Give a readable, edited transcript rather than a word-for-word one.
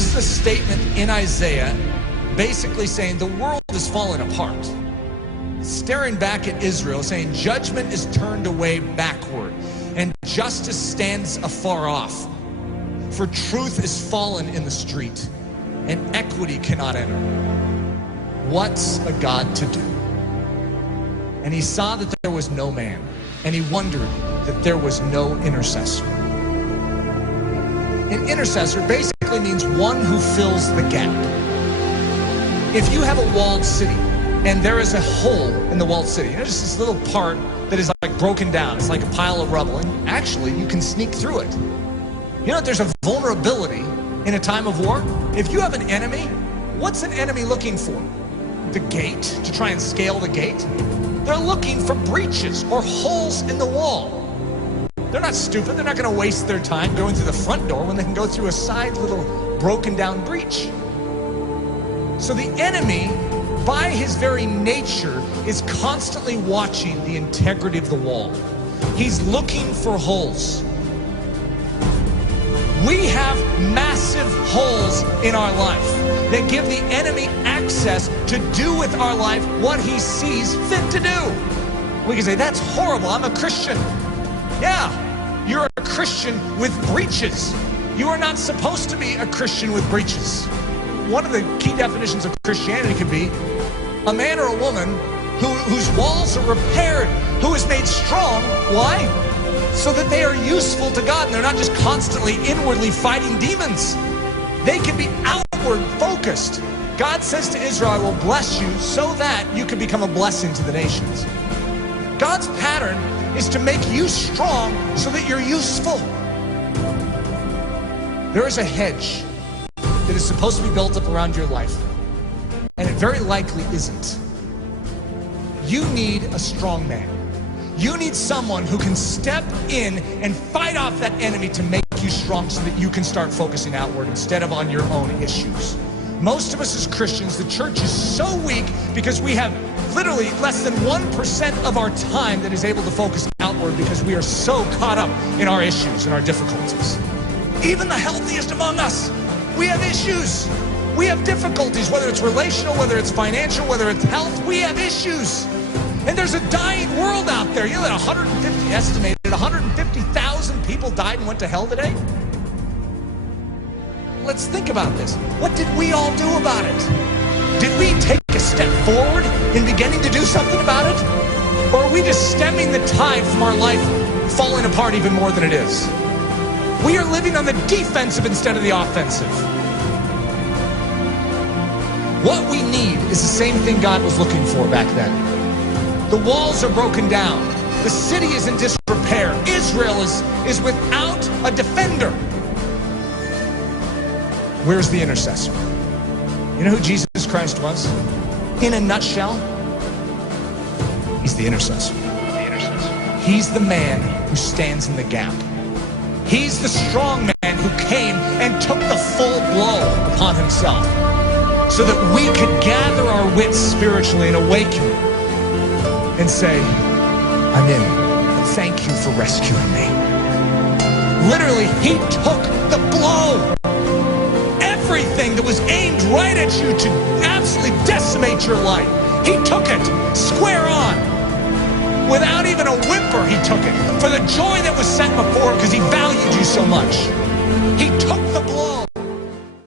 This is a statement in Isaiah basically saying the world is falling apart. Staring back at Israel, saying judgment is turned away backward and justice stands afar off. For truth is fallen in the street and equity cannot enter. What's a God to do? And he saw that there was no man, and he wondered that there was no intercessor. An intercessor basically means one who fills the gap. If you have a walled city and there is a hole in the walled city, just this little part that is like broken down, it's like a pile of rubble, and actually you can sneak through it. You know, there's a vulnerability in a time of war. If you have an enemy, what's an enemy looking for? The gate, to try and scale the gate? They're looking for breaches or holes in the wall. They're not stupid. They're not going to waste their time going through the front door when they can go through a side little broken down breach. So the enemy, by his very nature, is constantly watching the integrity of the wall. He's looking for holes. We have massive holes in our life that give the enemy access to do with our life what he sees fit to do. We can say, that's horrible, I'm a Christian. Yeah, you're a Christian with breaches. You are not supposed to be a Christian with breaches. One of the key definitions of Christianity could be a man or a woman whose walls are repaired, who is made strong. Why? So that they are useful to God and they're not just constantly inwardly fighting demons. They can be outward focused. God says to Israel, I will bless you so that you can become a blessing to the nations. God's pattern is to make you strong so that you're useful. There is a hedge that is supposed to be built up around your life, and it very likely isn't. You need a strong man. You need someone who can step in and fight off that enemy to make you strong so that you can start focusing outward instead of on your own issues. Most of us as Christians, the church is so weak because we have literally less than 1% of our time that is able to focus outward because we are so caught up in our issues and our difficulties. Even the healthiest among us, we have issues. We have difficulties, whether it's relational, whether it's financial, whether it's health, we have issues. And there's a dying world out there. You know that estimated 150,000 people died and went to hell today? Let's think about this. What did we all do about it? Did we take a step forward in beginning to do something about it? Or are we just stemming the tide from our life falling apart even more than it is? We are living on the defensive instead of the offensive. What we need is the same thing God was looking for back then. The walls are broken down. The city is in disrepair. Israel is without a defender. Where's the intercessor? You know who Jesus Christ was? In a nutshell, he's the intercessor. He's the man who stands in the gap. He's the strong man who came and took the full blow upon himself so that we could gather our wits spiritually and awaken and say, I'm in. Thank you for rescuing me. Literally, he took the blow. Everything that was aimed right at you to absolutely decimate your life, he took it square on. Without even a whimper, he took it for the joy that was set before him because he valued you so much. He took the blow.